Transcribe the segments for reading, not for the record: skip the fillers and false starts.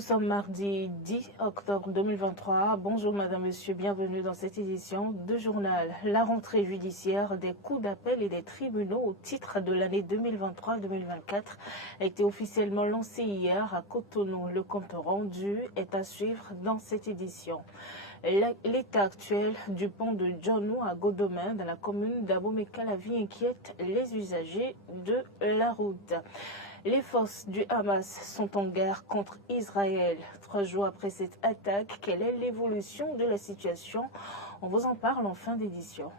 Nous sommes mardi 10 octobre 2023. Bonjour madame, monsieur, bienvenue dans cette édition de journal. La rentrée judiciaire des cours d'appel et des tribunaux au titre de l'année 2023-2024 a été officiellement lancée hier à Cotonou. Le compte rendu est à suivre dans cette édition. L'état actuel du pont de Djonou à Godomain dans la commune d'Abomey-Calavi inquiète les usagers de la route. Les forces du Hamas sont en guerre contre Israël. 3 jours après cette attaque, quelle est l'évolution de la situation? On vous en parle en fin d'édition.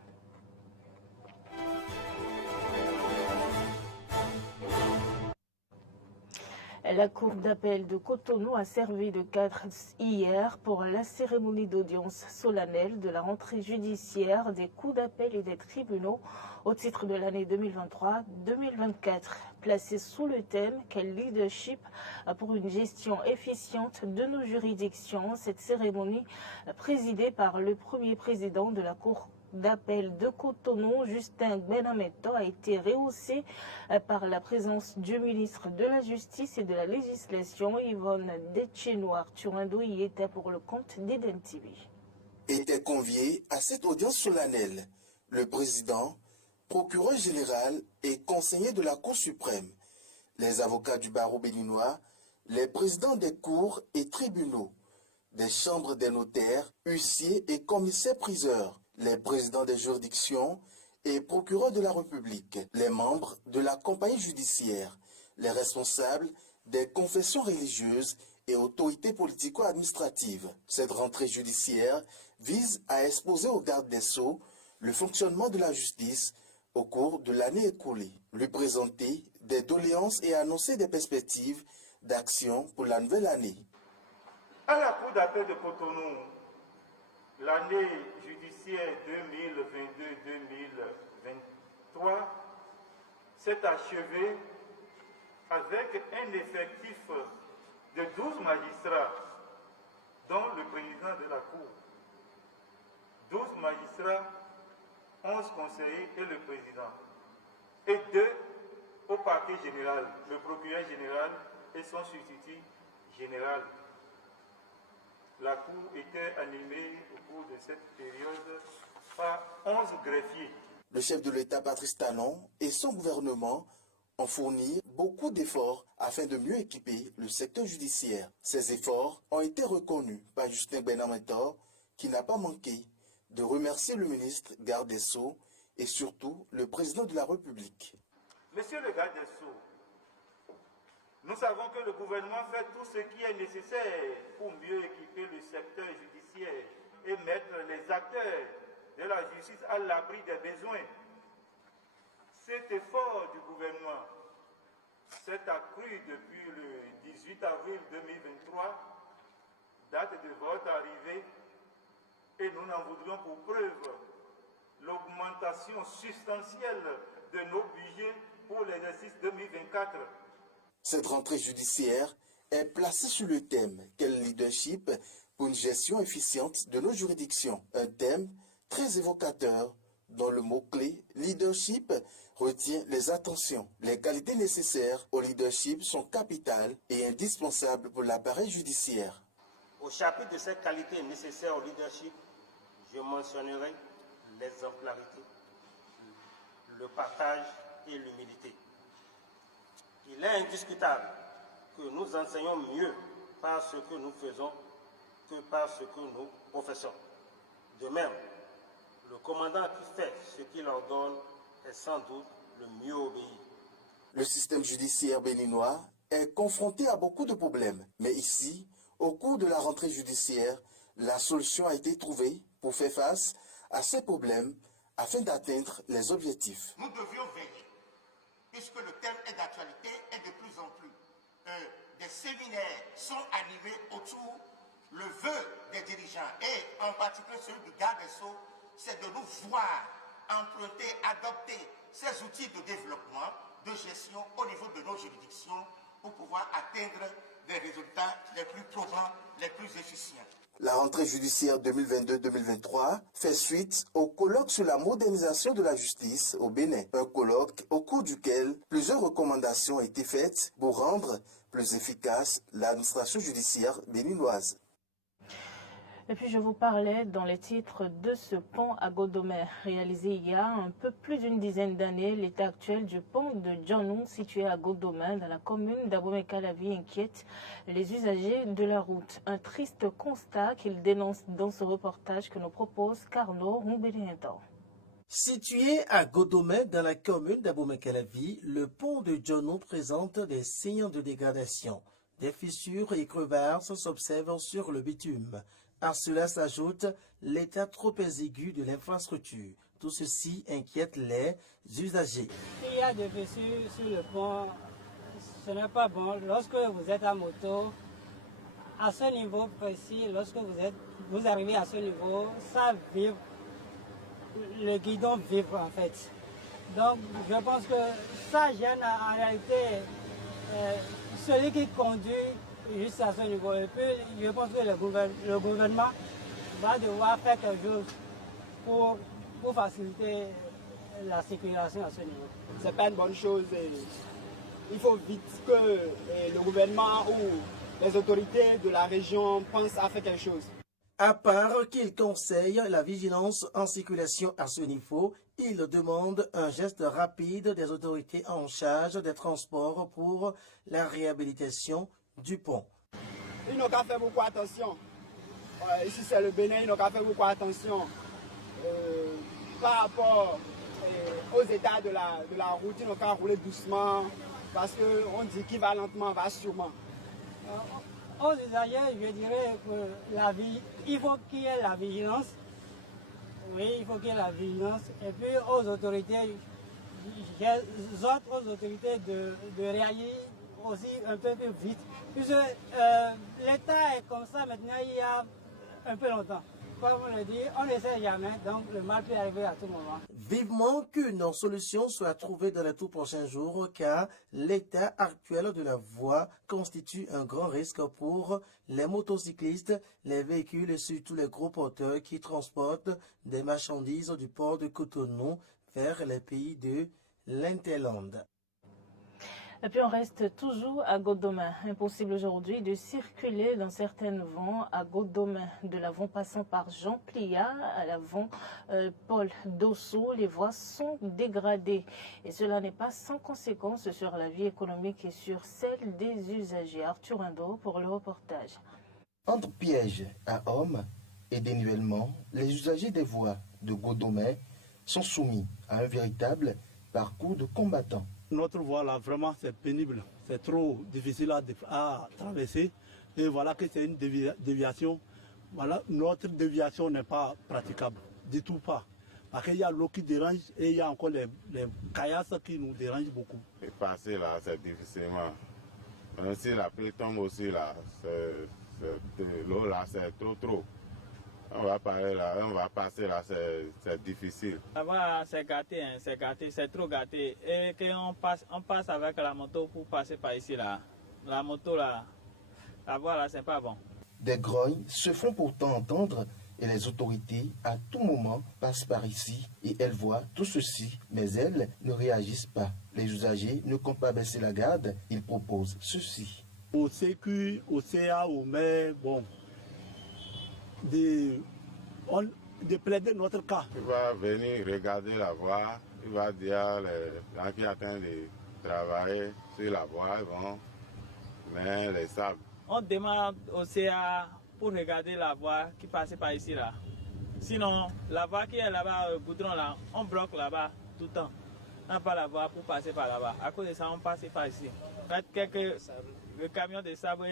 La cour d'appel de Cotonou a servi de cadre hier pour la cérémonie d'audience solennelle de la rentrée judiciaire des cours d'appel et des tribunaux au titre de l'année 2023-2024. Placée sous le thème « Quel leadership pour une gestion efficiente de nos juridictions », cette cérémonie, présidée par le premier président de la Cour d'appel de Cotonou, Justin Benameto, a été rehaussé par la présence du ministre de la Justice et de la Législation, Yvonne Detchenoir-Turando, y était pour le compte d'Eden TV. Était convié à cette audience solennelle le président, procureur général et conseiller de la Cour suprême, les avocats du barreau béninois, les présidents des cours et tribunaux, des chambres des notaires, huissiers et commissaires-priseurs, les présidents des juridictions et procureurs de la République, les membres de la compagnie judiciaire, les responsables des confessions religieuses et autorités politico-administratives. Cette rentrée judiciaire vise à exposer au garde des Sceaux le fonctionnement de la justice au cours de l'année écoulée, lui présenter des doléances et annoncer des perspectives d'action pour la nouvelle année. À la Cour d'appel de Cotonou, l'année judiciaire 2022-2023 s'est achevée avec un effectif de 12 magistrats, dont le président de la Cour. 12 magistrats, 11 conseillers et le président. Et 2 au parquet général, le procureur général et son substitut général. La Cour était animée au cours de cette période par 11 greffiers. Le chef de l'État, Patrice Talon, et son gouvernement ont fourni beaucoup d'efforts afin de mieux équiper le secteur judiciaire. Ces efforts ont été reconnus par Justin Benameto, qui n'a pas manqué de remercier le ministre garde des Sceaux et surtout le président de la République. Monsieur le garde des Sceaux, nous savons que le gouvernement fait tout ce qui est nécessaire pour mieux équiper le secteur judiciaire et mettre les acteurs de la justice à l'abri des besoins. Cet effort du gouvernement s'est accru depuis le 18 avril 2023, date de votre arrivée, et nous n'en voudrions pour preuve l'augmentation substantielle de nos budgets pour l'exercice 2024. Cette rentrée judiciaire est placée sur le thème « Quel leadership pour une gestion efficiente de nos juridictions ?» Un thème très évocateur dont le mot-clé « leadership » retient les attentions. Les qualités nécessaires au leadership sont capitales et indispensables pour l'appareil judiciaire. Au chapitre de ces qualités nécessaires au leadership, je mentionnerai l'exemplarité, le partage et l'humilité. Il est indiscutable que nous enseignons mieux par ce que nous faisons que par ce que nous professons. De même, le commandant qui fait ce qu'il ordonne est sans doute le mieux obéi. Le système judiciaire béninois est confronté à beaucoup de problèmes. Mais ici, au cours de la rentrée judiciaire, la solution a été trouvée pour faire face à ces problèmes afin d'atteindre les objectifs. Nous devions veiller, puisque le thème est d'actualité et de plus en plus. Des séminaires sont animés autour le vœu des dirigeants et en particulier celui du garde des Sceaux, c'est de nous voir emprunter, adopter ces outils de développement, de gestion au niveau de nos juridictions pour pouvoir atteindre des résultats les plus probants, les plus efficients. La rentrée judiciaire 2022-2023 fait suite au colloque sur la modernisation de la justice au Bénin. Un colloque au cours duquel plusieurs recommandations ont été faites pour rendre plus efficace l'administration judiciaire béninoise. Et puis je vous parlais dans les titres de ce pont à Godomé. Réalisé il y a un peu plus d'une dizaine d'années, l'état actuel du pont de Djonou situé à Godomé dans la commune d'Abomey-Calavi inquiète les usagers de la route. Un triste constat qu'il dénonce dans ce reportage que nous propose Carnot Rumbeliento. Situé à Godomé dans la commune d'Abomey-Calavi, le pont de Djonou présente des signes de dégradation. Des fissures et crevasses s'observent sur le bitume. À cela s'ajoute l'état trop exigu de l'infrastructure. Tout ceci inquiète les usagers. Il y a des fissures sur le pont, ce n'est pas bon. Lorsque vous êtes à moto, à ce niveau précis, lorsque vous arrivez à ce niveau, ça vibre, le guidon vibre en fait. Donc je pense que ça gêne en réalité celui qui conduit juste à ce niveau. Et puis, je pense que le gouvernement va devoir faire quelque chose pour faciliter la circulation à ce niveau. Ce n'est pas une bonne chose. Il faut vite que le gouvernement ou les autorités de la région pensent à faire quelque chose. À part qu'il conseille la vigilance en circulation à ce niveau, il demande un geste rapide des autorités en charge des transports pour la réhabilitation du pont. Ils n'ont qu'à faire beaucoup attention. Ici c'est le Bénin, ils n'ont qu'à faire beaucoup attention par rapport aux états de la route. Ils n'ont qu'à rouler doucement parce qu'on dit qu'il va lentement, va sûrement. Aux usagers, je dirais que il faut qu'il y ait la vigilance. Oui, il faut qu'il y ait la vigilance. Et puis aux autorités, j'exhorte aux autorités de réagir aussi un peu plus vite. Puisque l'État est comme ça maintenant il y a un peu longtemps. Comme on le dit, on ne sait jamais, donc le mal peut arriver à tout moment. Vivement qu'une solution soit trouvée dans les tout prochains jours, car l'état actuel de la voie constitue un grand risque pour les motocyclistes, les véhicules et surtout les gros porteurs qui transportent des marchandises du port de Cotonou vers les pays de l'Interland. Et puis on reste toujours à Godomé. Impossible aujourd'hui de circuler dans certaines voies à Godomé. De l'avant passant par Jean Plia à l'avant Paul Dosso, les voies sont dégradées. Et cela n'est pas sans conséquence sur la vie économique et sur celle des usagers. Arthur Indo pour le reportage. Entre pièges à hommes et dénivellement, les usagers des voies de Godomé sont soumis à un véritable parcours de combattants. Notre voie là, vraiment, c'est pénible. C'est trop difficile à traverser. Et voilà que c'est une déviation. Voilà, notre déviation n'est pas praticable. Du tout pas. Parce qu'il y a l'eau qui dérange et il y a encore les caillasses qui nous dérangent beaucoup. Et passer là, c'est difficilement. Même si la pluie tombe aussi là, l'eau là, c'est trop. On va parler là, on va passer là, c'est difficile. Là-bas, c'est gâté, hein, c'est trop gâté. Et qu'on passe avec la moto pour passer par ici là. La moto là, la voie là, c'est pas bon. Des grognes se font pourtant entendre et les autorités à tout moment passent par ici et elles voient tout ceci, mais elles ne réagissent pas. Les usagers ne comptent pas baisser la garde, ils proposent ceci. Au CQ, au CA, au maire, bon. De plaider notre cas. Il va venir regarder la voie, il va dire les gens qui attendent de travailler sur la voie, bon, mais les sables. On demande au CA pour regarder la voie qui passe par ici là. Sinon, la voie qui est là-bas, goudron là, on bloque là-bas tout le temps. On n'a pas la voie pour passer par là-bas. À cause de ça, on passe par ici. Le camion de sable,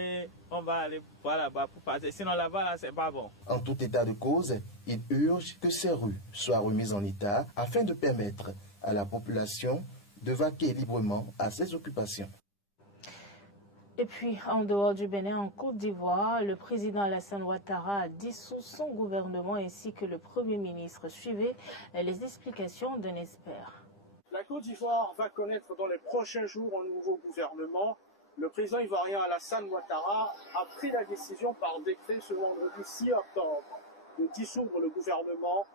on va aller voir là-bas pour passer. Sinon, là-bas, c'est pas bon. En tout état de cause, il urge que ces rues soient remises en état afin de permettre à la population de vaquer librement à ses occupations. Et puis, en dehors du Bénin, en Côte d'Ivoire, le président Alassane Ouattara a dissous son gouvernement ainsi que le Premier ministre. Suivez les explications d'un expert. La Côte d'Ivoire va connaître dans les prochains jours un nouveau gouvernement. Le président ivoirien Alassane Ouattara a pris la décision par décret ce vendredi 6 octobre de dissoudre le gouvernement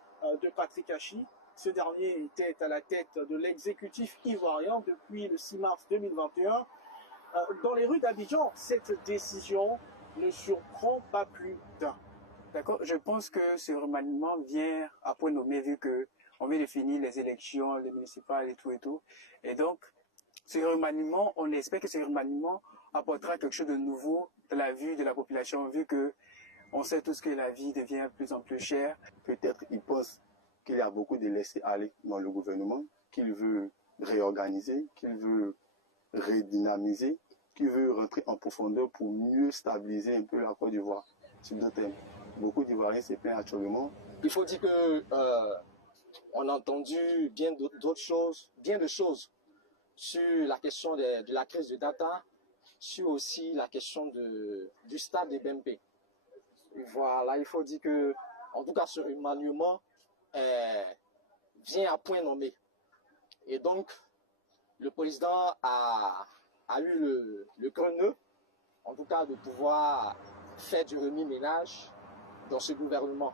de Patrick Hachi. Ce dernier était à la tête de l'exécutif ivoirien depuis le 6 mars 2021. Dans les rues d'Abidjan, cette décision ne surprend pas plus d'un. D'accord. Je pense que ce remaniement vient à point nommé vu qu'on vient de finir les élections, les municipales et tout. Et donc, ce remaniement, on espère que ce remaniement apportera quelque chose de nouveau dans la vie de la population, vu que on sait tous que la vie devient de plus en plus chère. Peut-être ils pensent qu'il y a beaucoup de laisser-aller dans le gouvernement, qu'il veut réorganiser, qu'il veut redynamiser, qu'il veut rentrer en profondeur pour mieux stabiliser un peu la Côte d'Ivoire sur d'autres thèmes. Beaucoup d'Ivoiriens se plaignent actuellement. Il faut dire que on a entendu bien de choses sur la question de la crise de data, sur aussi la question du stade de BMP. Voilà, il faut dire que, en tout cas, ce remaniement vient à point nommé. Et donc, le président a eu le grand nœud, en tout cas, de pouvoir faire du remue-ménage dans ce gouvernement.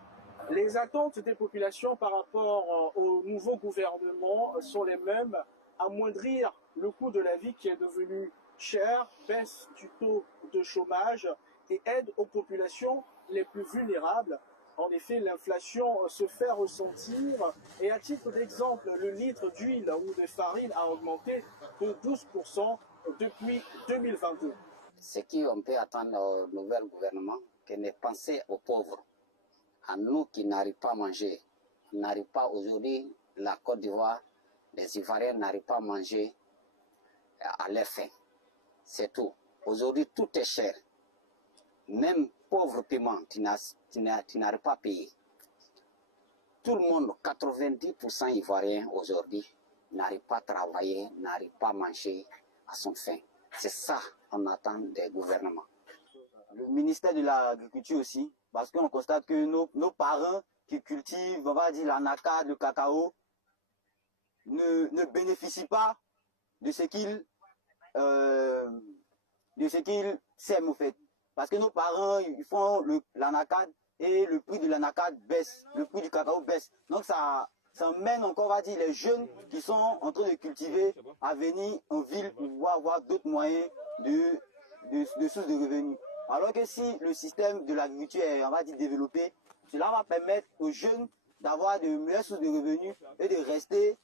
Les attentes des populations par rapport au nouveau gouvernement sont les mêmes. Amoindrir le coût de la vie qui est devenu cher, baisse du taux de chômage et aide aux populations les plus vulnérables. En effet, l'inflation se fait ressentir et à titre d'exemple, le litre d'huile ou de farine a augmenté de 12% depuis 2022. Ce qu'on peut attendre au nouvel gouvernement, qu'il n'ait pensé aux pauvres, à nous qui n'arrivons pas à manger, n'arrivent pas aujourd'hui, la Côte d'Ivoire, les Ivoiriens n'arrivent pas à manger à leur faim. C'est tout. Aujourd'hui, tout est cher. Même pauvre paiement, tu n'arrives pas à payer. Tout le monde, 90% Ivoiriens aujourd'hui, n'arrive pas à travailler, n'arrive pas à manger à son faim. C'est ça qu'on attend des gouvernements. Le ministère de l'Agriculture aussi, parce qu'on constate que nos parents qui cultivent, on va dire, l'anacarde, le cacao, ne bénéficient pas de ce qu'ils sèment au fait. Parce que nos parents, ils font l'anacarde et le prix de l'anacarde baisse, le prix du cacao baisse. Donc ça mène encore, on va dire, les jeunes qui sont en train de cultiver à venir en ville pour pouvoir avoir d'autres moyens de sources de revenus. Alors que si le système de l'agriculture est, on va dire, développé, cela va permettre aux jeunes d'avoir de meilleures sources de revenus et de rester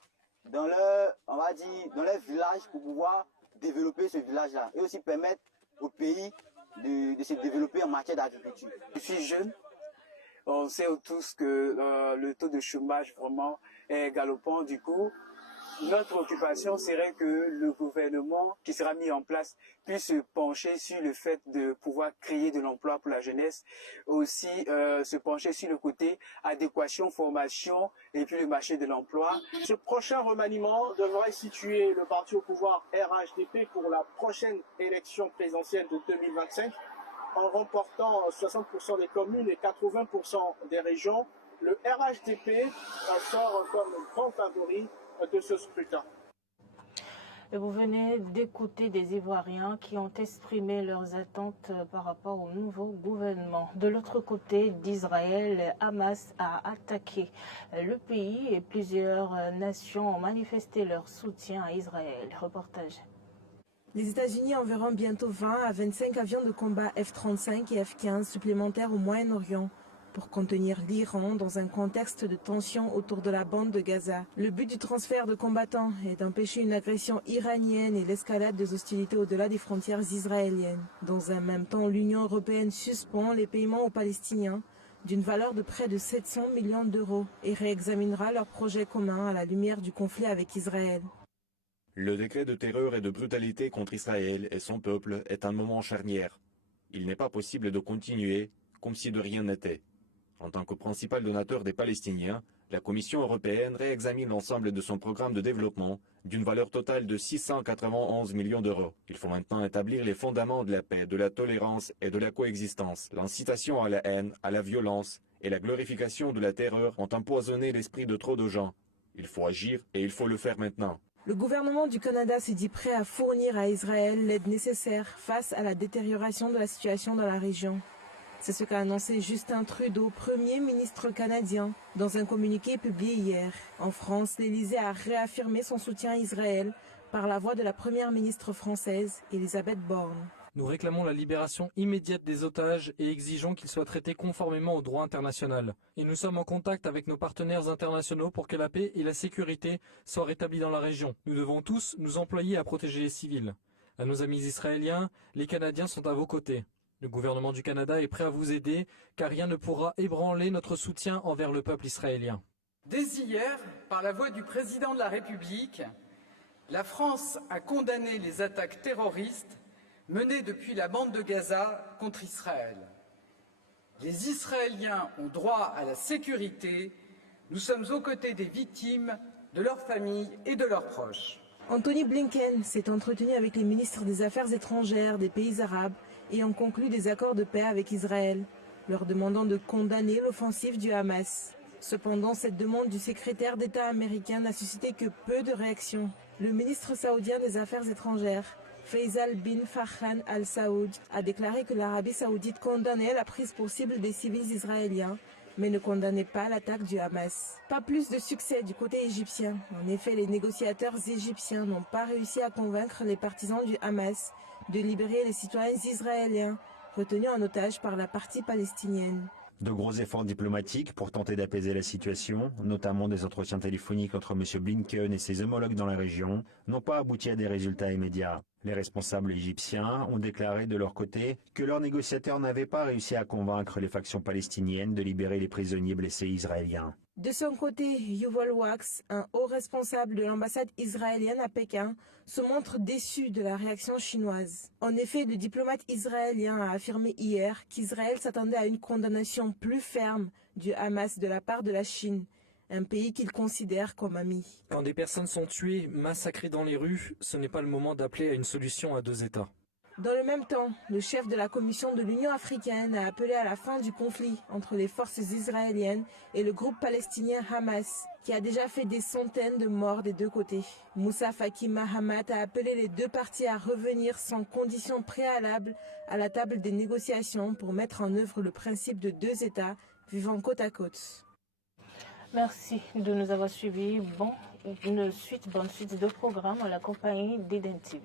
dans leur, on va dire, dans leur village pour pouvoir développer ce village-là et aussi permettre au pays de se développer en matière d'agriculture. Je suis jeune. On sait tous que le taux de chômage vraiment est galopant. Du coup, notre occupation serait que le gouvernement qui sera mis en place puisse se pencher sur le fait de pouvoir créer de l'emploi pour la jeunesse, aussi se pencher sur le côté adéquation, formation et puis le marché de l'emploi. Ce prochain remaniement devrait situer le parti au pouvoir RHDP pour la prochaine élection présidentielle de 2025 en remportant 60% des communes et 80% des régions. Le RHDP sort comme grand favori de ce scrutin. Et vous venez d'écouter des Ivoiriens qui ont exprimé leurs attentes par rapport au nouveau gouvernement. De l'autre côté d'Israël, Hamas a attaqué le pays et plusieurs nations ont manifesté leur soutien à Israël. Reportage. Les États-Unis enverront bientôt 20 à 25 avions de combat F-35 et F-15 supplémentaires au Moyen-Orient pour contenir l'Iran dans un contexte de tension autour de la bande de Gaza. Le but du transfert de combattants est d'empêcher une agression iranienne et l'escalade des hostilités au-delà des frontières israéliennes. Dans un même temps, l'Union européenne suspend les paiements aux Palestiniens d'une valeur de près de 700 millions d'euros et réexaminera leur projet commun à la lumière du conflit avec Israël. Le décret de terreur et de brutalité contre Israël et son peuple est un moment charnière. Il n'est pas possible de continuer comme si de rien n'était. En tant que principal donateur des Palestiniens, la Commission européenne réexamine l'ensemble de son programme de développement d'une valeur totale de 691 millions d'euros. Il faut maintenant établir les fondements de la paix, de la tolérance et de la coexistence. L'incitation à la haine, à la violence et la glorification de la terreur ont empoisonné l'esprit de trop de gens. Il faut agir et il faut le faire maintenant. Le gouvernement du Canada se dit prêt à fournir à Israël l'aide nécessaire face à la détérioration de la situation dans la région. C'est ce qu'a annoncé Justin Trudeau, Premier ministre canadien, dans un communiqué publié hier. En France, l'Élysée a réaffirmé son soutien à Israël par la voix de la première ministre française, Elisabeth Borne. Nous réclamons la libération immédiate des otages et exigeons qu'ils soient traités conformément au droit international. Et nous sommes en contact avec nos partenaires internationaux pour que la paix et la sécurité soient rétablies dans la région. Nous devons tous nous employer à protéger les civils. À nos amis israéliens, les Canadiens sont à vos côtés. Le gouvernement du Canada est prêt à vous aider, car rien ne pourra ébranler notre soutien envers le peuple israélien. Dès hier, par la voix du président de la République, la France a condamné les attaques terroristes menées depuis la bande de Gaza contre Israël. Les Israéliens ont droit à la sécurité. Nous sommes aux côtés des victimes, de leurs familles et de leurs proches. Anthony Blinken s'est entretenu avec les ministres des Affaires étrangères des pays arabes et ont conclu des accords de paix avec Israël, leur demandant de condamner l'offensive du Hamas. Cependant, cette demande du secrétaire d'État américain n'a suscité que peu de réactions. Le ministre saoudien des Affaires étrangères, Faisal bin Farhan al-Saoud, a déclaré que l'Arabie saoudite condamnait la prise pour cible des civils israéliens, mais ne condamnait pas l'attaque du Hamas. Pas plus de succès du côté égyptien. En effet, les négociateurs égyptiens n'ont pas réussi à convaincre les partisans du Hamas de libérer les citoyens israéliens retenus en otage par la partie palestinienne. De gros efforts diplomatiques pour tenter d'apaiser la situation, notamment des entretiens téléphoniques entre M. Blinken et ses homologues dans la région, n'ont pas abouti à des résultats immédiats. Les responsables égyptiens ont déclaré de leur côté que leurs négociateurs n'avaient pas réussi à convaincre les factions palestiniennes de libérer les prisonniers blessés israéliens. De son côté, Yuval Wax, un haut responsable de l'ambassade israélienne à Pékin, se montre déçu de la réaction chinoise. En effet, le diplomate israélien a affirmé hier qu'Israël s'attendait à une condamnation plus ferme du Hamas de la part de la Chine, un pays qu'il considère comme ami. Quand des personnes sont tuées, massacrées dans les rues, ce n'est pas le moment d'appeler à une solution à deux États. Dans le même temps, le chef de la Commission de l'Union africaine a appelé à la fin du conflit entre les forces israéliennes et le groupe palestinien Hamas, qui a déjà fait des centaines de morts des deux côtés. Moussa Faki Mahamat a appelé les deux parties à revenir sans condition préalable à la table des négociations pour mettre en œuvre le principe de deux États vivant côte à côte. Merci de nous avoir suivis. Bonne suite de programme à la compagnie d'Eden TV.